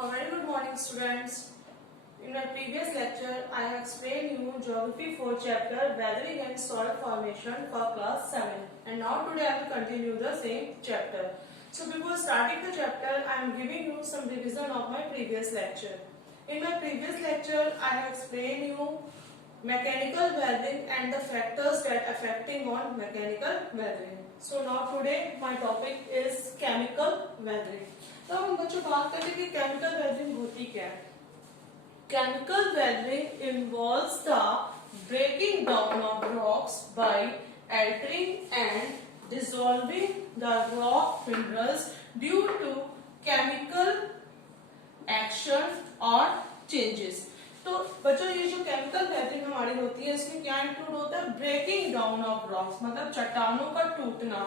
A very good morning, students. In my previous lecture, I have explained you Geography 4 chapter Weathering and Soil Formation for class 7. And now today I will continue the same chapter. So before starting the chapter, I am giving you some revision of my previous lecture. In my previous lecture, I have explained you mechanical weathering and the factors that affecting on mechanical weathering. So now today my topic is chemical weathering. तो हम बच्चों बात करते हैं कि chemical weathering होती क्या है. Chemical weathering involves the breaking down of rocks by altering and dissolving the rock minerals due to chemical action or changes. तो बच्चों ये जो केमिकल वेदरिंग हमारी होती है इसमें क्या इंक्लूड होता है? ब्रेकिंग डाउन ऑफ रॉक्स मतलब चट्टानों का टूटना,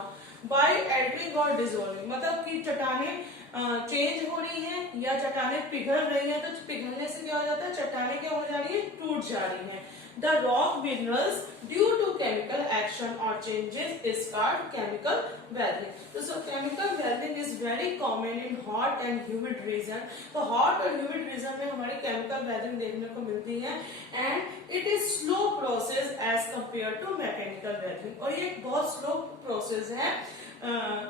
बाय एल्टरिंग और डिसॉल्विंग मतलब कि चट्टानें चेंज हो रही हैं या चट्टानें पिघल रही हैं. तो पिघलने से क्या हो जाता है? चट्टानें क्या हो जा रही है? टूट जा रही हैं. The rock minerals due to chemical action or changes is called chemical weathering. So chemical weathering is very common in hot and humid region. तो hot और humid region में हमारी chemical weathering देखने को मिलती है and it is slow process as compared to mechanical weathering. और ये एक बहुत slow process है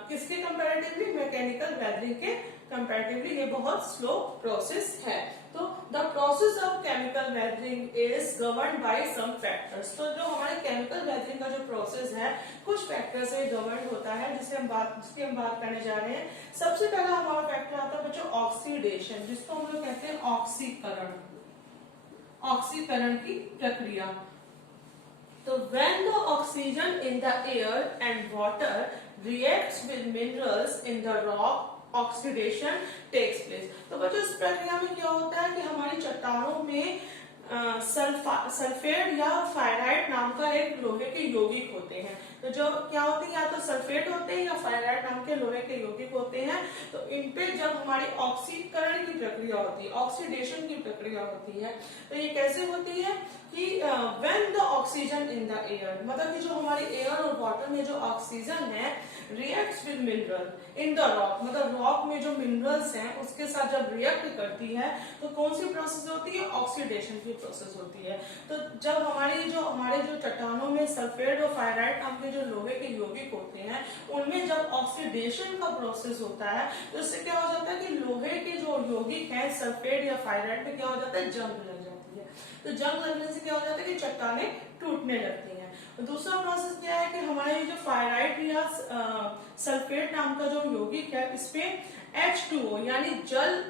किसके कंपैरेटिवली? मैकेनिकल वेदरिंग के कंपैरेटिवली ये बहुत स्लो प्रोसेस है. तो the process of chemical weathering is govern by some factors. तो जो हमारे केमिकल वेदरिंग का जो प्रोसेस है कुछ फैक्टर से गवर्न होता है जिसकी हम बात करने जा रहे हैं. सबसे पहला हमारा फैक्टर आता है बच्चों ऑक्सीडेशन, जिसको हम लोग कहते हैं ऑक्सीकरण. ऑक्सीकरण की प्रक्रिया. तो when the oxygen in the air and water reacts with minerals in the rock, oxidation takes place. तो बच्चों इस प्रक्रिया में क्या होता है कि हमारी चट्टानों में सल्फेट या फायराइट नाम का एक लोहे के यौगिक होते हैं. तो जो क्या होते हैं? या तो सल्फेट होते हैं या फायराइट नाम के लोहे के यौगिक होते हैं. तो इन पे जब हमारी ऑक्सीकरण की प्रक्रिया होती है, ऑक्सीडेशन की प्रक्रिया होती है, तो ये कैसे होती है कि when the oxygen in the air मतलब कि जो हमारी एयर और वाटर में जो ऑक्सीजन है reacts with mineral in the rock मतलब रॉक में जो मिनरल्स हैं उसके साथ जब रिएक्ट करती है तो कौन सी प्रोसेस होती है? ऑक्सीडेशन की प्रोसेस होती है. तो जब हमारे जो चट्टानों में सल्फेट और फायराइट नाम के जो लोहे के यौगिक होते हैं उनमें जब ऑक्सीडेशन का प्रोसेस होता है तो इससे क्या हो जाता है कि लोहे के जो यौगिक हैं सल्फेट या फायराइट में क्या हो जाता है? जंग लग जाती है. तो जंग लगने से क्या हो जाता है कि चट्टानें टूटने लगती हैं. दूसरा प्रोसेस क्या है कि हमारे जो फायराइट या सल्फेट नाम का जो यौगिक है इसपे H2O यानी जल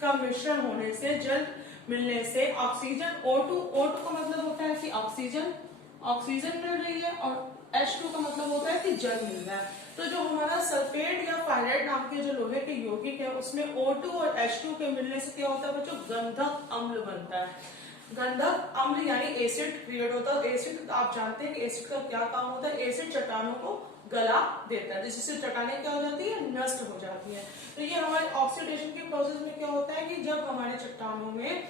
का मिश्रण होने से, जल मिलने से ऑक्सीजन O2 का मतलब होता है कि ऑक्सीजन मिल रही है और H2 का मतलब होता है कि जल मिल रहा है. तो जो हमारा सल्फेट या फायराइट नाम के जो लोहे के यौगिक है उसमें O2 और H2 के मिलने से क्या होता है बच्चों? गंधक अम्ल बनता है. गंधक अम्ल यानी एसिड क्रिएट होता है. एसिड आप जानते हैं कि एसिड का क्या काम होता है? एसिड चट्टानों को गला देता है जिससे चट्टानें क्या हो जाती है? नष्ट हो जाती है. तो ये हमारे ऑक्सीडेशन के प्रोसेस में क्या होता है कि जब हमारे चट्टानों में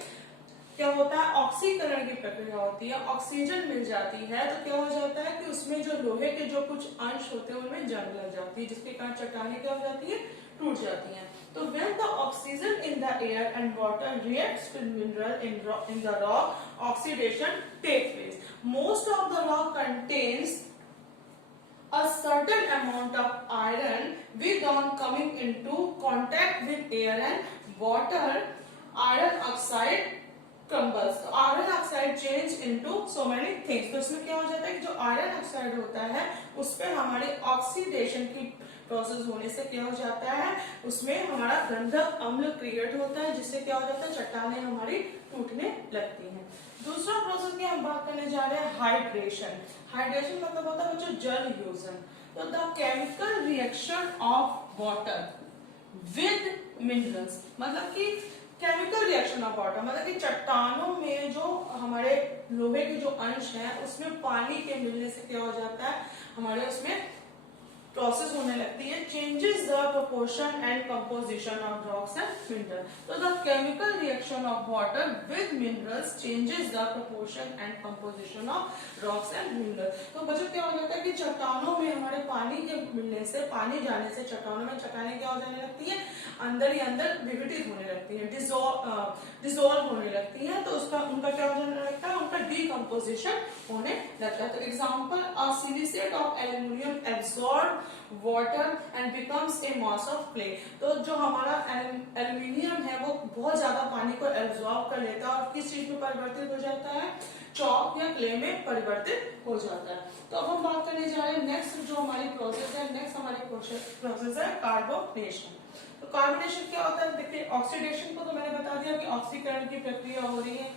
क्या होता है? ऑक्सीकरण की प्रक्रिया होती है, ऑक्सीजन मिल जाती है तो क्या हो जाता है कि उसमें जो लोहे के जो कुछ अंश होते हैं उनमें जंग लग जाती है जिसके कारण चट्टानें क्या हो जाती है? टूट जाती हैं. तो when the oxygen in the air and water reacts with mineral in the rock, oxidation takes place. Most of the rock contains a certain amount of iron with on coming into contact with air and water, iron oxide crumbles. तो iron oxide change into so many things. तो इसमें क्या हो जाता है कि जो iron oxide होता है उस पर हमारी ऑक्सीडेशन की प्रोसेस होने से क्या हो जाता है? उसमें हमारा गंधक अम्ल क्रिएट होता है जिससे क्या हो जाता है? चट्टानें हमारी टूटने लगती हैं. दूसरा प्रोसेस की हम बात करने जा रहे हैं हाइड्रेशन. हाइड्रेशन मतलब होता है बच्चों जल योजन. तो the chemical reaction of water with minerals मतलब कि केमिकल रिएक्शन ऑफ वाटर मतलब कि चट्टानों में जो हमारे लोहे के जो अंश हैं उसमें पानी के मिलने से क्या हो जाता है? हमारे उसमें प्रोसेस होने लगती है, changes the proportion and composition of rocks and mineral. तो the chemical reaction of water with minerals changes the proportion and composition of rocks and mineral. तो बच्चों क्या हो जाता है कि चट्टानों में हमारे पानी के मिलने से, पानी जाने से चट्टानों में चट्टानें क्या हो जाने लगती है, अंदर ही अंदर विघटित होने लगती है, डिसॉल्व होने लगती है। तो उसका उनका क्या हो जाने लगता है, उनका डीकम्पोजिशन होने लगता है। तो example, a silicate of aluminium absorb water and becomes a mass of clay. तो जो हमारा एल्यूमिनियम है वो बहुत ज्यादा पानी को एब्सॉर्ब कर लेता है और किस चीज में परिवर्तित हो जाता है, चॉक या क्ले में परिवर्तित हो जाता है। तो अब हम बात करने जा रहे हैं नेक्स्ट जो हमारी प्रोसेस है, नेक्स्ट हमारी प्रोसेस है कार्बोनेशन। तो कार्बोनेशन क्या होता है, देखिए ऑक्सीडेशन को तो मैंने बता दिया कि ऑक्सीकरण की प्रक्रिया हो रही है।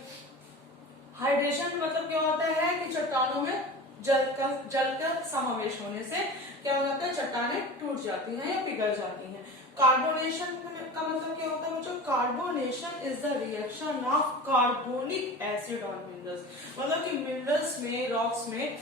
हाइड्रेशन मतलब क्या होता है कि चट्टानों में जल का समावेश होने से क्या हो जाता है, चट्टानें टूट जाती हैं या पिघल जाती हैं। कार्बोनेशन का मतलब क्या होता है बच्चों, carbonation is the reaction of carbonic acid on minerals. मतलब कि मिनरल्स में, रॉक्स में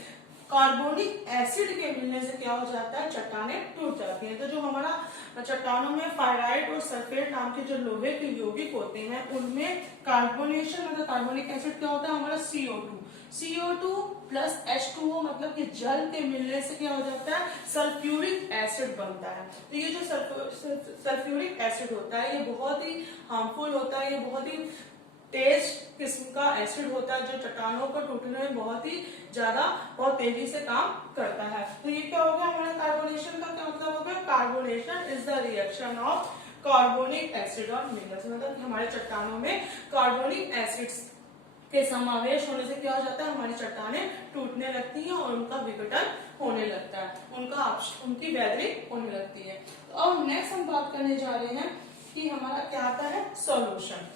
कार्बोनिक एसिड के मिलने से क्या हो जाता है, चट्टानें टूट जाती हैं। तो जो हमारा चट्टानों में फायराइट और सल्फेट नाम के जो लोहे के यौगिक होते हैं उनमें कार्बोनेशन मतलब कार्बोनिक एसिड क्या होता है, हमारा CO2 प्लस H2O मतलब कि जल के मिलने से क्या हो जाता है, सल्फ्यूरिक एसिड बनता है। तो ये जो सल्फ्यूरिक एसिड होता है ये बहुत ही हार्मफुल होता है, ये बहुत ही तेज किस्म का एसिड होता है जो चट्टानों को टूटने में बहुत तेजी से काम करता है। तो ये क्या हो गया हमारा कार्बोनेशन का क्या मतलब हो गया, carbonation is the reaction of carbonic acid on minerals. मतलब हमारे चट्टानों में कार्बोनिक एसिड्स के समावेश होने से क्या हो जाता है, हमारी चट्टानें टूटने लगती हैं और उनका विघटन होने लगता है, उनकी वेदरिंग होने लगती है। तो अब नेक्स्ट हम बात करने जा रहे हैं कि हमारा क्या आता है, सॉल्यूशन।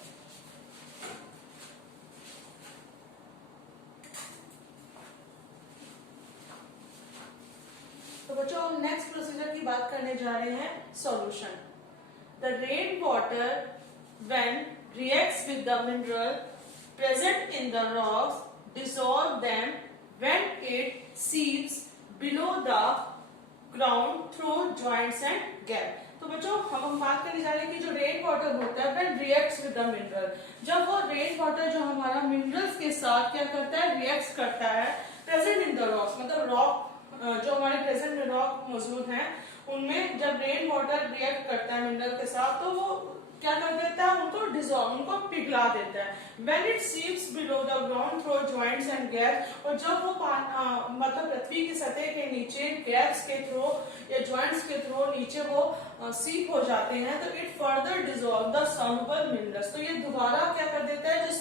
तो बच्चों हम नेक्स्ट प्रोसीजर की बात करने जा रहे हैं, solution. The rain water when reacts with the mineral present in the rocks dissolve them when it seeps below the ground through joints and gap। तो बच्चों हम बात करने जा रहे हैं कि जो रेन वाटर होता है when reacts with the mineral, जब वो रेन वाटर जो हमारा मिनरल्स के साथ क्या करता है, रिएक्ट करता है प्रेजेंट इन द रॉक्स, मतलब रॉक जो हमारे प्रेजेंट में रॉक मौजूद हैं उनमें जब रेन वाटर रिएक्ट करता है मिनरल के साथ तो वो क्या कर देता है, उनको डिसॉल्व, उनको पिघला देता है। When it seeps below the ground through joints and gaps, और जब वो मतलब पृथ्वी की सतह के नीचे गैप्स के थ्रू या जॉइंट्स के थ्रू नीचे वो सीप हो जाते हैं तो it further dissolve the soluble minerals. तो ये दोबारा क्या कर देता है, जो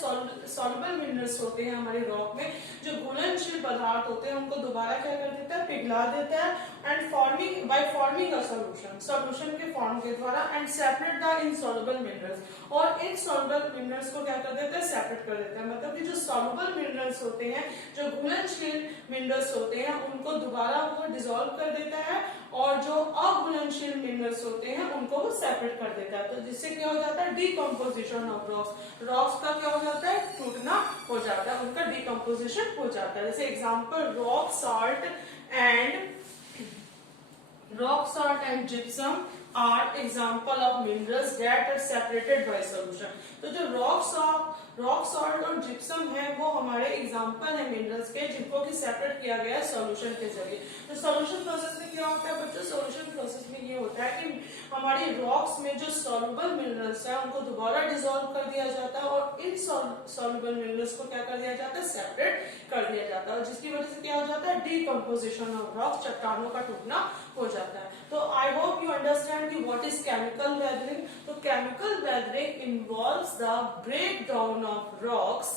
सॉल्युबल मिनरल्स होते हैं हमारे रॉक में, जो घुलनशील पदार्थ होते हैं उनको दोबारा क्या कर देता है, पिघला देता है एंड फॉर्मिंग अ सॉल्यूशन के फॉर्म के द्वारा and separate the insoluble minerals, और इनसॉल्युबल मिनरल्स को क्या कर देता है, सेपरेट कर देता है। मतलब कि जो सॉल्युबल मिनरल्स होते हैं, जो घुलनशील मिनरल्स होते हैं उनको दोबारा वो डिसॉल्व कर देता है और जो अघुलनशील मिनरल्स होते हैं उनको वो सेपरेट कर देता है। तो जिससे क्या हो जाता है, डीकम्पोजिशन ऑफ रॉक्स का क्या हो जाता है, टूटना हो जाता है, उनका डीकम्पोजिशन हो जाता है। जैसे example, rock salt and gypsum are example of minerals that are separated by solution। तो जो रॉक सॉल्ट और जिप्सम है वो हमारे एग्जांपल है मिनरल्स के जिनको कि सेपरेट किया गया है सॉल्यूशन के जरिए। तो सॉल्यूशन प्रोसेस में क्या होता है बच्चों, सॉल्यूशन प्रोसेस में ये होता है कि हमारी रॉक्स में जो सॉल्युबल मिनरल्स है उनको दोबारा डिसॉल्व कर दिया जाता है और इन सॉल्युबल मिनरल्स को क्या कर दिया जाता है, सेपरेट कर दिया जाता है, और जिसकी वजह से क्या हो जाता है, डीकम्पोजिशन ऑफ रॉक्स, चट्टानों का टूटना हो जाता है। तो आई होप यू अंडरस्टैंड कि व्हाट इज केमिकल वेदरिंग। तो chemical weathering involves the breakdown of rocks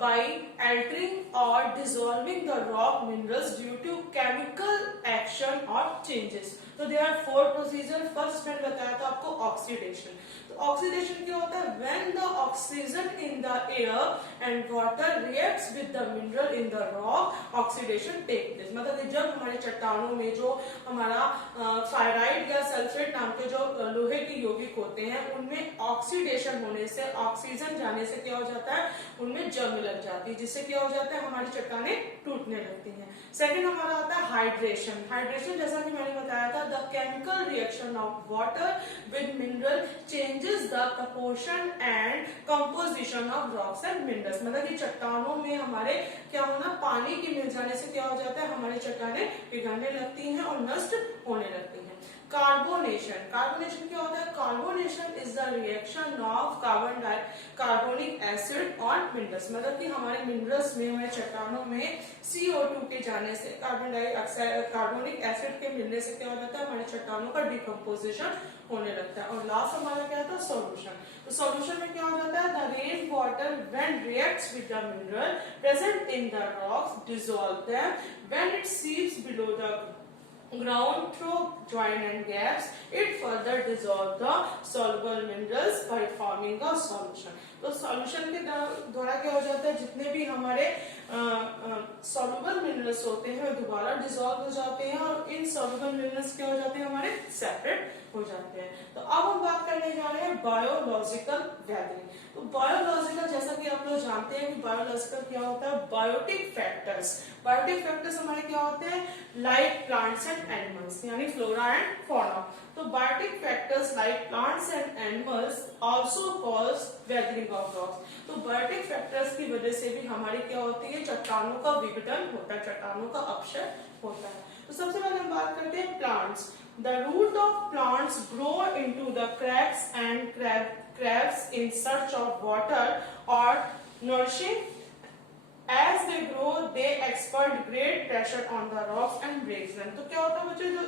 by altering or dissolving the rock minerals due to chemical action or changes। तो there are 4 procedures। फर्स्ट मैंने बताया था आपको oxidation. तो oxidation क्या होता है, when the oxygen in the air and water reacts with the mineral in the rock, oxidation take place. मतलब कि जब हमारे चट्टानों में जो हमारा फायराइड या सल्फेट नाम के जो लोहे के यौगिक होते हैं उनमें ऑक्सीडेशन होने से, ऑक्सीजन जाने से क्या हो जाता है, उनमें जंग लग जाती है, जिससे क्या हो जाता है, हमारी चट्टानें टूटने लगती हैं। सेकंड हमारा आता है हाइड्रेशन। हाइड्रेशन जैसा कि मैंने बताया था, the chemical reaction of water with mineral changes the proportion and composition of rocks and minerals. मतलब कि चट्टानों में हमारे क्या होना, पानी के मिल जाने से क्या हो जाता है, हमारी चट्टानें पिघलने लगती हैं और नष्ट होने लगती हैं। कार्बोनेशन, कार्बोनेशन क्या होता है, carbonation is the reaction of carbonic acid on minerals. मतलब कि हमारे मिनरल्स में, हमारे चट्टानों में CO2 के जाने से, कार्बन डाइऑक्साइड, कार्बोनिक एसिड के मिलने से क्या हो जाता है, हमारी चट्टानों का डिकम्पोजिशन होने लगता है। और लास्ट हमारा क्या था, सॉल्यूशन। तो सॉल्यूशन में क्या हो जाता है, the rain water when reacts with the mineral present in the rocks dissolve them when it seeps below the ground through joint and gaps, it further dissolve the soluble minerals by forming a solution। तो solution के द्वारा क्या हो जाता है, जितने भी हमारे सॉल्युबल मिनरल्स होते हैं वो दोबारा डिसॉल्व हो जाते हैं और इन सॉल्युबल मिनरल्स क्या हो जाते हैं, हमारे सेपरेट हो जाते हैं। तो अब हम बात करने जा रहे हैं बायोलॉजिकल गैदरिंग। तो बायोलॉजिकल, जैसा कि आप लोग जानते हैं कि बायोलॉजिकल क्या होता है, बायोटिक फैक्टर्स। बायोटिक फैक्टर्स हमारे क्या होते हैं, लाइक प्लांट्स एंड एनिमल्स, यानी फ्लोरा एंड फौना। तो biotic factors like plants and animals also cause weathering of rocks. तो बायोटिक फैक्टर्स की वजह से भी हमारी क्या होती है, चट्टानों का विघटन होता है, चट्टानों का अपक्षय होता है। तो सबसे पहले हम बात करते हैं plants. The root of plants grow into the cracks and crevices in search of water or nourishing. As they grow, they expert great pressure on the rocks and breaks them। तो क्या होता है बच्चों, जो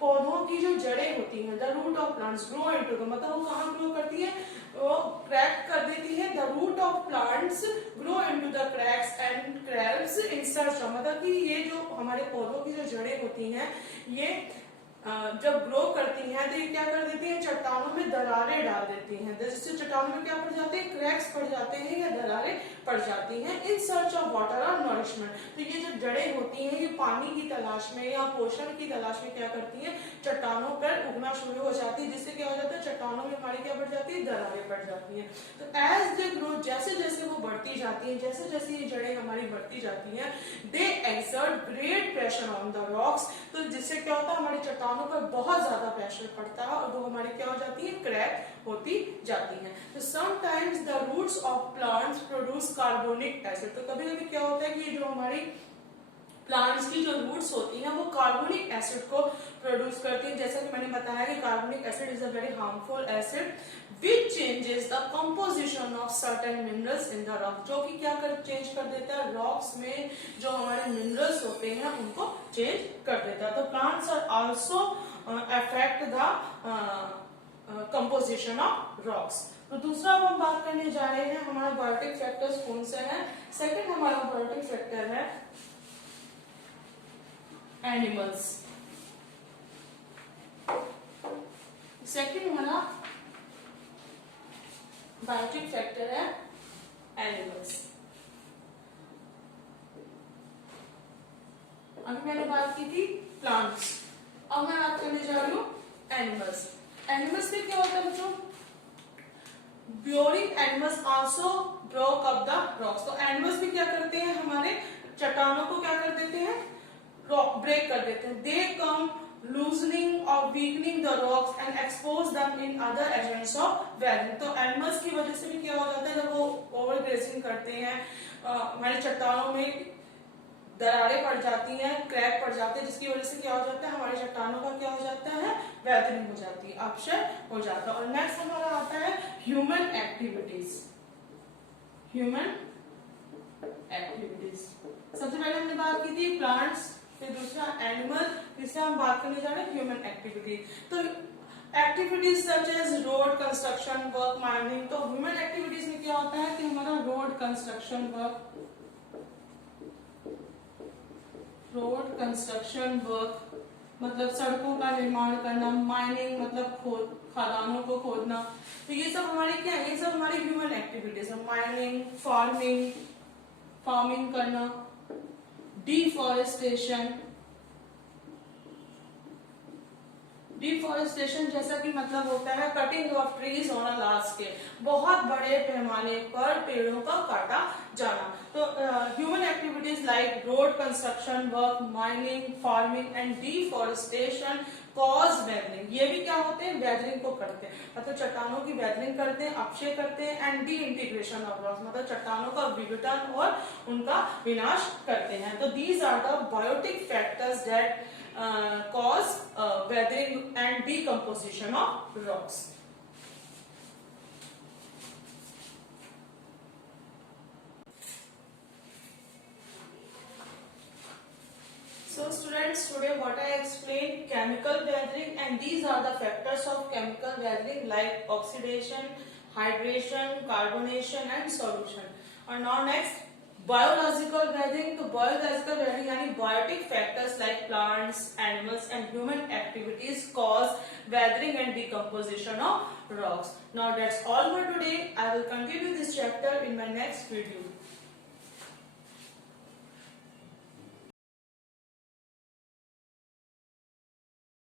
पौधों की जो जड़ें होती हैं, the root of plants grow into the, मतलब वो कहाँ ग्रो करती है, वो क्रैक कर देती है। the root of plants grow into the cracks and crevices in search of, मतलब कि ये जो हमारे पौधों की जो जड़ें होती हैं, ये जब ग्रो करती हैं तो ये क्या कर देती हैं, चट्टानों में दरारें डाल देती हैं, जिससे चट्टानों में क्या पड़ जाते हैं, क्रैक्स पड़ जाते हैं या दरारें पड़ जाती हैं। इन सर्च ऑफ वाटर और नरिशमेंट। तो ये जो जड़ें होती हैं, ये पानी की तलाश में या पोषण की तलाश में क्या करती हैं, चट्टानों पर उगना शुरू हो जाती है, जिससे क्या हो जाता है, चट्टानों में हमारी क्या बढ़ जाती है, दरारें पड़ जाती हैं। तो एज दे ग्रो, जैसे जैसे वो बढ़ती जाती हैं, जैसे जैसे ये जड़ें हमारी बढ़ती जाती हैं, they exert great pressure on the rocks. तो जिससे क्या होता है, हमारी चट्टानों पर बहुत ज्यादा प्रेशर पड़ता है और वो हमारी क्या हो जाती है, क्रैक होती जाती है। तो sometimes the roots of plants produce carbonic acid. तो कभी कभी क्या होता है कि जो हमारी प्लांट्स की जो रूट्स होती हैं वो कार्बोनिक एसिड को प्रोड्यूस करती हैं। जैसा कि मैंने बताया कि carbonic acid is a very harmful acid which changes the composition of certain minerals in the rock। जो कि क्या चेंज कर देता है, रॉक्स में जो हमारे मिनरल्स होते हैं उनको चेंज कर देता है। तो plants are also affect the composition of rocks. तो दूसरा अब हम बात करने जा रहे हैं, हमारा बायोटिक फैक्टर्स कौन सा है। सेकंड हमारा बायोटिक फैक्टर है एनिमल्स। सेकंड हमारा बायोटिक फैक्टर है एनिमल्स। अभी मैंने बात की थी प्लांट्स, अब मैं बात करने जा रही हूँ एनिमल्स। एनिमल्स में क्या होता है बच्चों, burrowing animals also broke up the rocks. तो एनिमल्स भी क्या करते हैं, हमारे चट्टानों को क्या कर देते हैं, ब्रेक कर देते हैं। दे कम loosening or weakening the rocks and expose them in other agents of weathering। तो एनिमल्स की वजह से भी क्या हो जाता है, जब वो ओवर ग्रेजिंग करते हैं, हमारे चट्टानों में दरारें पड़ जाती हैं, क्रैक पड़ जाते हैं, जिसकी वजह से क्या हो जाता है, हमारे चट्टानों का क्या हो जाता है, वेदरिंग हो जाती है, अपक्षय हो जाता है। और नेक्स्ट हमारा आता है ह्यूमन एक्टिविटीज। ह्यूमन एक्टिविटीज, सबसे पहले हमने बात की थी प्लांट्स, फिर दूसरा एनिमल, तीसरा हम बात करने जा रहे हैं ह्यूमन एक्टिविटी। तो activities such as road construction work, mining. तो ह्यूमन एक्टिविटीज में क्या होता है कि हमारा रोड कंस्ट्रक्शन वर्क मतलब सड़कों का निर्माण करना, माइनिंग मतलब खदानों को खोदना। तो ये सब हमारी क्या है, ये सब हमारी माइनिंग, फार्मिंग करना, डिफॉरेस्टेशन जैसा कि मतलब होता है cutting of trees on a large scale, बहुत बड़े पैमाने पर पेड़ों का काटा जाना। तो human activities like road construction work, mining, farming and deforestation cause weathering, ये भी क्या होते हैं, वेदरिंग को करते हैं, मतलब चट्टानों की वेदरिंग करते हैं, अपक्षय करते हैं, and D integration of rocks, मतलब चट्टानों का विघटन और उनका विनाश करते हैं। तो these are the biotic factors that cause weathering and decomposition of rocks. So students, today what I explained, chemical weathering, and these are the factors of chemical weathering like oxidation, hydration, carbonation and solution. And now next, biological weathering. तो biological weathering यानी biotic factors like plants, animals and human activities cause weathering and decomposition of rocks. Now that's all for today. I will continue this chapter in my next video.